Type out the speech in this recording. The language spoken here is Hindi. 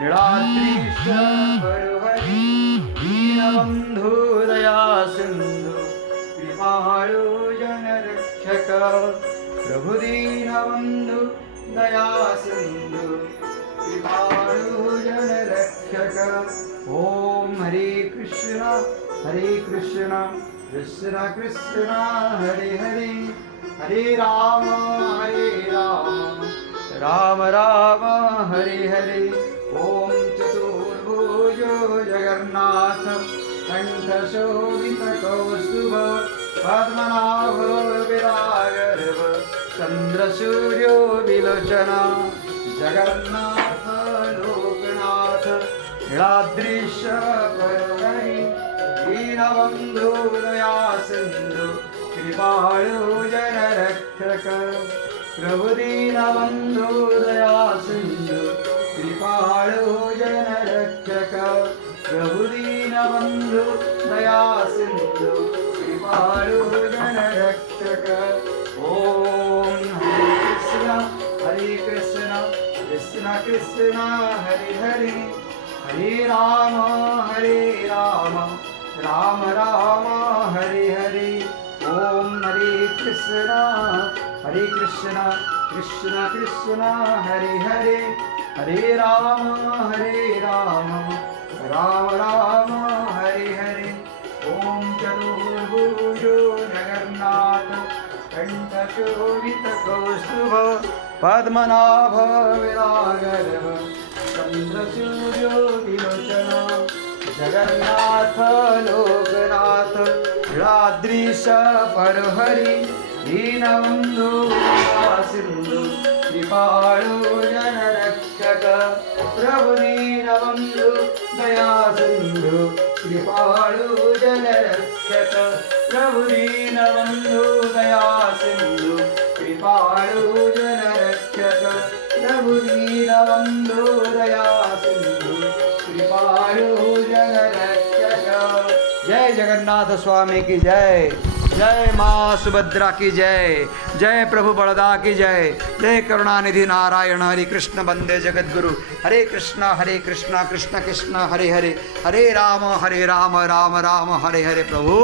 नीलाद्रीश परहरि दीनबन्धु दया सिन्धु कृपाळु जनरक्षक प्रभु दीनबन्धु दया सिन्धु कृपाळु जनरक्षक ओम हरे कृष्ण कृष्ण कृष्ण हरे हरे हरे राम राम राम हरे हरे ओम चतुर्भुज जगन्नाथ कंठशोभित कौस्तुभ पद्मनाभ विरागर्भ चंद्रसूर्यो विलोचना जगन्नाथ लोकनाथ नीलाद्रीश परहरि दीनबन्धु दया सिन्धु कृपाळु जनरक्षक प्रभु दीनबन्धु दया सिन्धु कृपाळु जनरक्षक प्रभु दीनबन्धु दया सिन्धु कृपाळु जनरक्षक ओम हरे कृष्ण कृष्ण कृष्ण हरे हरे हरे राम राम राम हरे हरे ओम हरे कृष्ण कृष्ण कृष्ण हरे हरे हरे राम राम राम हरे हरे ओम चतुर्भुज जगन्नाथ कंठशोभित कौस्तुभ पद्मनाभ विरागर्भ चंद्रसूर्यो विलोचना जगन्नाथ लोकनाथ नीलाद्रीश परहरि दीनबन्धु सिन्धु कृपाळु जनरक्षक प्रभु दीनबन्धु दया सिन्धु कृपाळु जनरक्षक प्रभु दीनबन्धु दया सिन्धु कृपाळु जनरक्षक प्रभु दीनबन्धु दया सिन्धु कृपाळु जनरक्षक। जय जगन्नाथ स्वामी की जय, जय माँ सुभद्रा की जय, जय प्रभु बड़दा की जय, जय करुणानिधि नारायण हरि कृष्ण वंदे जगद्गुरु। हरे कृष्ण कृष्ण कृष्ण हरे हरे, हरे राम राम राम हरे हरे। प्रभु